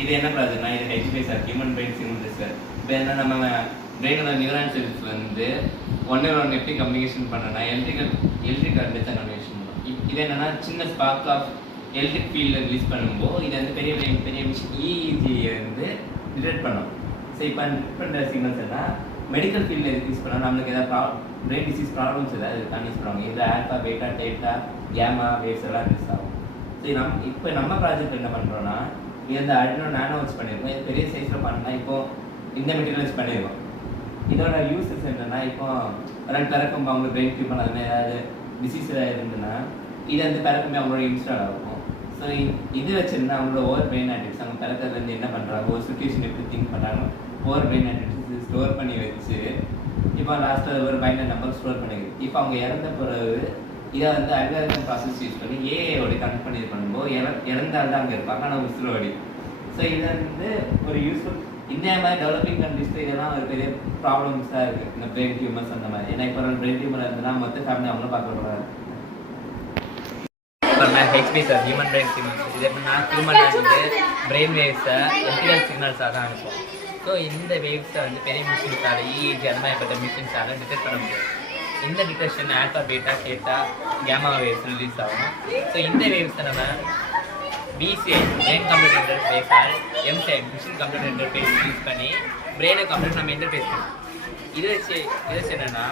இது என்ன ப்ராஜெக்ட்னா இது HP sir human brain simulator sir. இப்போ என்ன நம்ம பிரெயினோட நியூரான் செல்ஸ் வந்து ஒன்று எப்படி கம்யூனிகேஷன் பண்ணனா எலக்ட்ரிக் கரண்ட் தான் கம்யூனிகேஷன் பண்ணும். இது என்னன்னா சின்ன ஸ்பார்க் ஆஃப் எலக்ட்ரிக் ஃபீல்டில் ரிலீஸ் பண்ணும்போது இது வந்து பெரிய மிஷின் இஇஜியை வந்து டிடெக்ட் பண்ணும். ஸோ இப்போ பண்ணுற சிக்னல்ஸ் என்ன மெடிக்கல் ஃபீல்டில் யூஸ் பண்ணால் நம்மளுக்கு ஏதாவது பிரெயின் டிசீஸ் ப்ராப்ளம்ஸ் ஏதாவது இருக்கான்னு யூஸ் பண்ணுவாங்க. இது ஆல்ஃபா பீட்டா டேட்டா கேமா வேவ்ஸ் எல்லாம் ரிலீஸ் ஆகும். ஸோ இப்போ நம்ம ப்ராஜெக்ட் என்ன பண்ணுறோன்னா இது வந்து Arduino நானோ வச்சு பண்ணியிருக்கோம். இது பெரிய சைஸில் பண்ணால் இப்போது இந்த மெட்டீரியல் வச்சு பண்ணியிருக்கோம். இதோட யூஸஸ் என்னென்னா இப்போ பிறக்கும்போது அவங்களுக்கு பிரெயின் டியூமர் அது மாதிரி ஏதாவது டிசீஸ் ஏதாவது இருந்துன்னா இது வந்து பிறக்கும்போது அவங்களோட இன்ஸ்டால் ஆகும். ஸோ இது வச்சுருந்தா அவங்களோட ஓவர் பிரெயின் ஆக்டிவிட்டிஸ் அவங்க பிறக்கிறதுலேருந்து என்ன பண்ணுறாங்க ஒரு சுச்சுவேஷன் எப்படி திங்க் பண்ணுறாங்க ஓவர் பிரெயின் ஆக்டிவிட்டிஸ் ஸ்டோர் பண்ணி வச்சு இப்போ லாஸ்ட்டில் ஒரு பைனரி நம்பர் ஸ்டோர் பண்ணிக்குது. இப்போ அவங்க இறந்த பிறகு இதை வந்து அல்காரிதம் ப்ராசஸ் யூஸ் பண்ணி ஏஐயோட கனெக்ட் பண்ணி இது பண்ணும்போது இறந்தால் தான் அங்கே இருப்பாங்க ஆனால் உசுரோடி. ஸோ இதை வந்து ஒரு யூஸ்ஃபுல் இந்த மாதிரி டெவலப்பிங் கண்ட்ரீஸில் இதெல்லாம் ஒரு பெரிய ப்ராப்ளம்ஸாக இருக்குது இந்த பிரெயின் டியூமர்ஸ் அந்த மாதிரி. ஏன்னா இப்போ பிரெயின் டியூமர் இருந்ததுன்னா மொத்த ஃபேமிலி அவங்களும் பார்க்கக்கூடாது. HP sir human brain signals இது எப்படின்னா ஹியூமன் வந்து பிரெயின் வேவ்ஸை எலக்ட்ரிக்கல் சிக்னல்ஸாக தான் அனுப்பும். ஸோ இந்த வேவ்ஸை வந்து பெரிய மிஷின்ஸால் இஇஜி அந்த மாதிரிப்பட்ட மிஷின்ஸால் டிடெக்ட் பண்ண முடியும். இந்த டிடெக்ஷன் ஆல்ஃபா பீட்டா டேட்டா கேமா வேவ்ஸ் ரிலீஸ் ஆகும். ஸோ இந்த வேவ்ஸை நம்ம PCI brain computer interface MCI machine computer interface use பண்ணி பிரெயினை கம்ப்யூட்டர் நம்ம இன்டர்ஃபேஸ் பண்ணுவோம். இது வச்சு என்னென்னா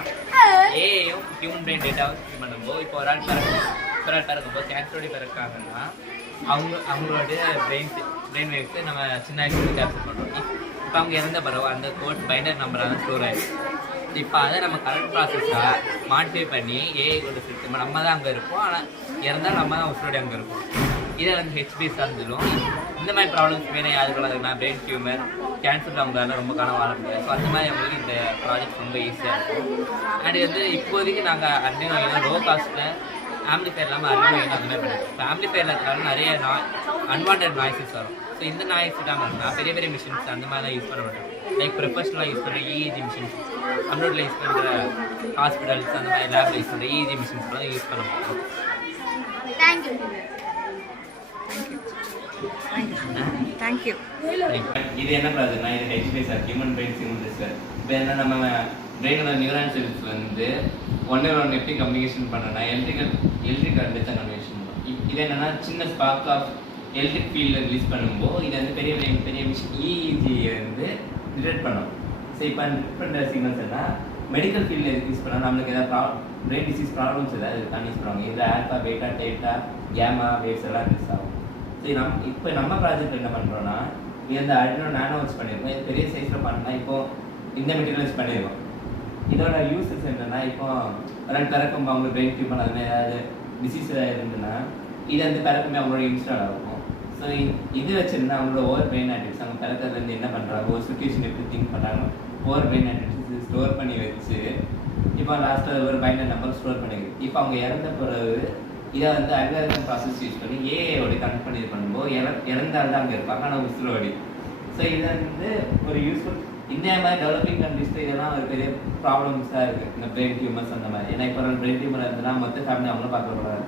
ஏஐயும் ஹியூமன் பிரெயின் டேட்டாவும் யூஸ் பண்ணும்போது இப்போ ஒரு ஆள் பிறக்கும்போது கேன்சரோட பிறக்காங்கன்னா அவங்களோட பிரெயின் வேவ்ஸை நம்ம சின்ன வயசுல கேப்சர் பண்ணுறோம். இப்போ அவங்க இறந்த பிறகு அந்த கோட் பைண்டர் நம்பராக ஸ்டோர் ஆகிடும். இப்போ அதை நம்ம கரண்ட் ப்ராசஸாக மாடிஃபை பண்ணி ஏஐ கொண்டு சிஸ்டம் நம்ம தான் அங்கே இருப்போம். ஆனால் இறந்தால் நம்ம தான் உசுரோடு அங்கே இருப்போம். இதை வந்து ஹெச்பி சார்ந்துடும். இந்த மாதிரி ப்ராப்ளம்ஸ் வேணும் யாருக்குள்ள இருக்குன்னா பிரெயின் டியூமர் கேன்சரில் அவங்களால ரொம்ப காலம் வாழ முடியாது. ஸோ அந்த மாதிரி அவங்களுக்கு இந்த ப்ராஜெக்ட் ரொம்ப ஈஸியாக இருக்கும். அண்ட் வந்து இப்போதைக்கு நாங்கள் Arduino லோ காஸ்ட்டில் ஆம்பிளிஃபயர் இல்லாமல் Arduino அந்த மாதிரி பண்ணிடுவோம். இப்போ ஆம்பிளிஃபயரில் இருக்கிறாலும் நிறைய அன்வான்ட் நாய்ஸஸ் வரும். ஸோ இந்த நாய்ஸ் இல்லாமல் இருந்தால் பெரிய மிஷின்ஸ் அந்த மாதிரிலாம் யூஸ் பண்ண மாட்டோம். லைக் ப்ரொஃபஷனலாக யூஸ் பண்ணுற இஇஜி மிஷின்ஸ் கம்ப்யூட்டரில் யூஸ் பண்ணுற ஹாஸ்பிட்டல்ஸ் அந்த மாதிரி லேபில் யூஸ் பண்ணுற இஇஜி மிஷின்ஸ்லாம் யூஸ் பண்ண மாட்டோம். தேங்க்யூ. இது என்ன ப்ராஜெக்ட்னா இது HP sir human brain simulator sir. இப்போ என்ன நம்ம பிரெயினோட நியூரான் செல்ஸ் வந்து ஒன்று எப்படி கம்யூனிகேஷன் பண்ணனா எலக்ட்ரிக் கரண்ட் தான் கம்யூனிகேஷன் பண்ணும். இது என்னன்னா சின்ன ஸ்பார்க் ஆஃப் எலக்ட்ரிக் ஃபீல்டில் ரிலீஸ் பண்ணும்போது இது வந்து பெரிய மிஷின் இஇஜியை வந்து டிடெக்ட் பண்ணும். ஸோ இப்போ பண்ணுற சிக்னல்ஸ் என்ன மெடிக்கல் ஃபீல்டில் யூஸ் பண்ணால் நம்மளுக்கு ஏதாவது பிரெயின் டிசீஸ் ப்ராப்ளம்ஸ் ஏதாவது இருக்கான்னு யூஸ் பண்ணுவாங்க. இது ஆல்ஃபா பீட்டா டேட்டா கேமா வேவ்ஸ் எல்லாம் ரிலீஸ் ஆகும். ஸோ இப்போ நம்ம ப்ராஜெக்ட் என்ன பண்ணுறோன்னா இது வந்து Arduino நானோ வச்சு பண்ணியிருக்கோம். இது பெரிய சைஸில் பண்ணால் இப்போது இந்த மெட்டீரியல் வச்சு பண்ணியிருக்கோம். இதோட யூஸஸ் என்னென்னா இப்போ பிறக்கும்போது அவங்களுக்கு பிரெயின் டியூமர் அது மாதிரி ஏதாவது டிசீஸ் ஏதாவது இருந்துன்னா இது வந்து பிறக்கும்போது அவங்களோட இன்ஸ்டால் ஆகும். ஸோ இது வச்சுருந்தா அவங்களோட ஓவர் பிரெயின் ஆக்டிவிட்டிஸ் அவங்க பிறக்கிறதுலேருந்து என்ன பண்ணுறாங்க ஒரு சுச்சுவேஷன் எப்படி திங்க் பண்ணுறாங்க ஓவர் பிரெயின் ஆக்டிவிட்டிஸ் ஸ்டோர் பண்ணி வச்சு இப்போ லாஸ்ட்டில் ஒரு பைனரி நம்பர் ஸ்டோர் பண்ணிக்குது. இப்போ அவங்க இறந்த பிறகு இதை வந்து அல்காரிதம் ப்ராசஸ் யூஸ் பண்ணி ஏஐயோட கனெக்ட் பண்ணி இது பண்ணும்போது இறந்தால் தான் அங்கே இருப்பாங்க ஆனால் உசுரோடி. ஸோ இதை வந்து ஒரு யூஸ்ஃபுல் இந்த மாதிரி டெவலப்பிங் கண்ட்ரீஸில் இதெல்லாம் ஒரு பெரிய ப்ராப்ளம்ஸாக இருக்குது இந்த பிரெயின் டியூமர்ஸ் அந்த மாதிரி. ஏன்னா இப்போ பிரெயின் டியூமர் இருந்ததுன்னா மொத்த ஃபேமிலி அவங்களும் பார்க்கக்கூடாது.